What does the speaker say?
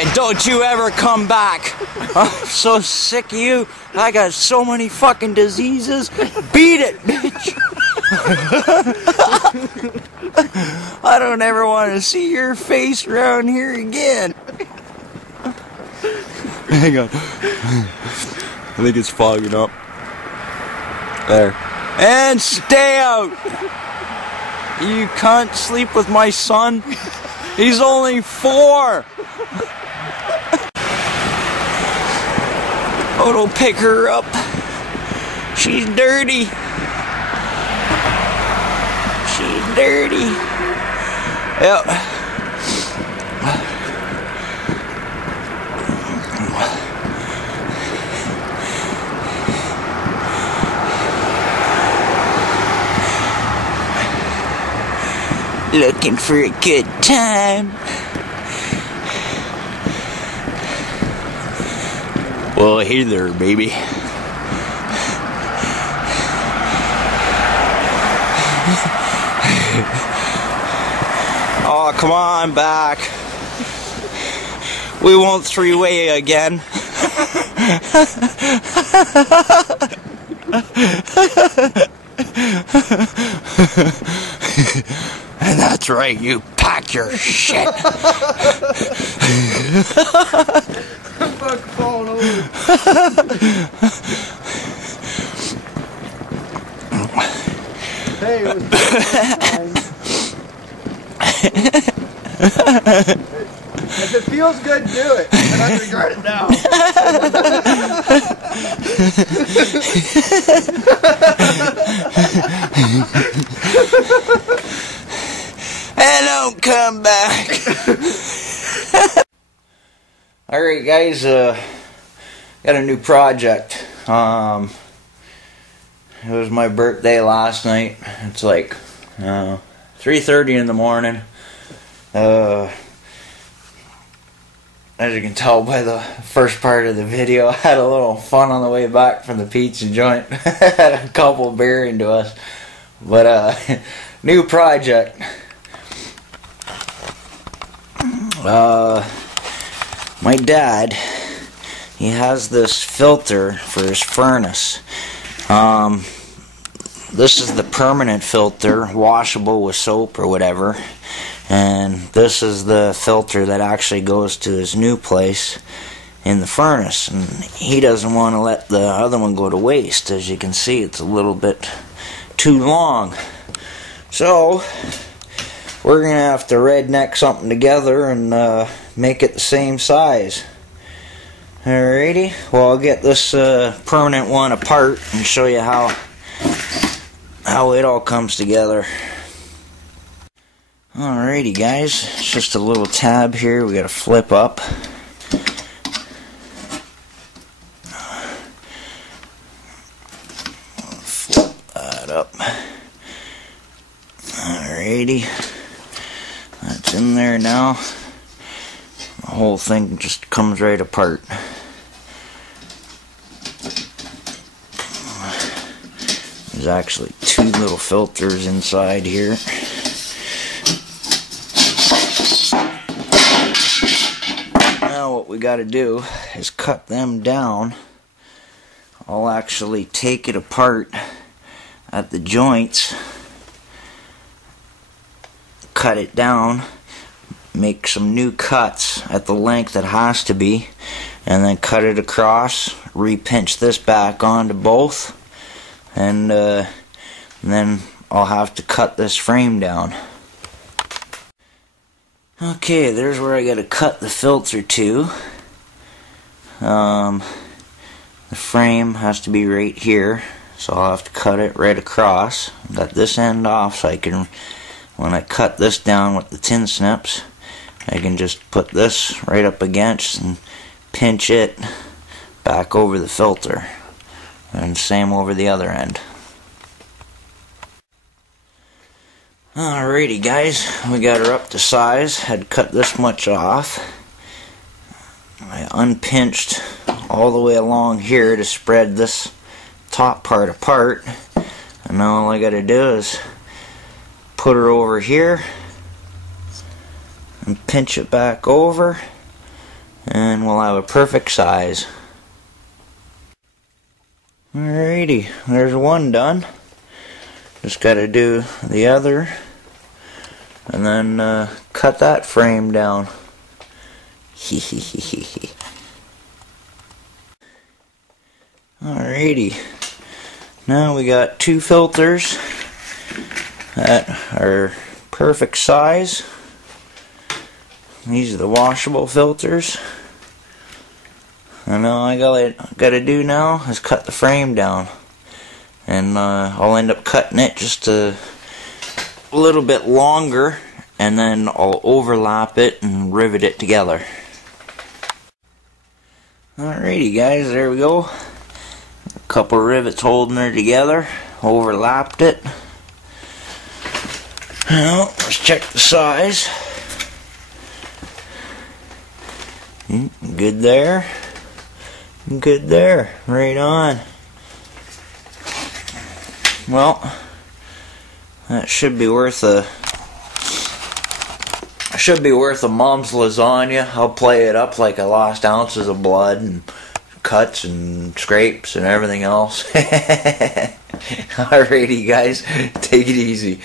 And don't you ever come back. I'm so sick of you. I got so many fucking diseases. Beat it, bitch. I don't ever want to see your face around here again. Hang on. I think it's fogging up. There. And stay out. You cunt, sleep with my son. He's only 4. Oh, don't pick her up. She's dirty. She's dirty. Yep. Looking for a good time. Well, hey there, baby. Oh, come on back. We won't three-way again. And that's right, you pack your shit. I'm fucking falling over. Hey, it was fine. If it feels good, do it. And I regret it now. And don't come back. Alright guys, got a new project. It was my birthday last night. It's like 3:30 in the morning. As you can tell by the first part of the video, I had a little fun on the way back from the pizza joint. Had a couple beer into us. But new project. My dad, he has this filter for his furnace. This is the permanent filter, washable with soap or whatever. And this is the filter that actually goes to his new place in the furnace. And he doesn't want to let the other one go to waste. As you can see, it's a little bit too long. So we're going to have to redneck something together and make it the same size. Alrighty, well, I'll get this permanent one apart and show you how it all comes together. Alrighty guys, it's just a little tab here we gotta flip up. Flip that up. Alrighty, that's in there now. The whole thing just comes right apart. There's actually 2 little filters inside here. Now what we gotta do is cut them down. I'll actually take it apart at the joints, cut it down, make some new cuts at the length it has to be, and then cut it across, re-pinch this back onto both, and then I'll have to cut this frame down. Okay, there's where I gotta cut the filter to. The frame has to be right here, so I'll have to cut it right across. Got this end off so I can, when I cut this down with the tin snips, I can just put this right up against and pinch it back over the filter. And same over the other end. Alrighty guys, we got her up to size. Had cut this much off. I unpinched all the way along here to spread this top part apart. And now all I gotta do is put her over here and pinch it back over and we'll have a perfect size. Alrighty, there's one done. Just gotta do the other and then cut that frame down. Alrighty, now we got two filters that are perfect size. These are the washable filters. And all I gotta do now is cut the frame down, and I'll end up cutting it just a little bit longer, and then I'll overlap it and rivet it together. Alrighty guys, there we go. A couple rivets holding her together. Overlapped it. Now let's check the size. Good there. Good there. Right on. Well, that should be worth a mom's lasagna. I'll play it up like I lost ounces of blood and cuts and scrapes and everything else. Alrighty guys, take it easy.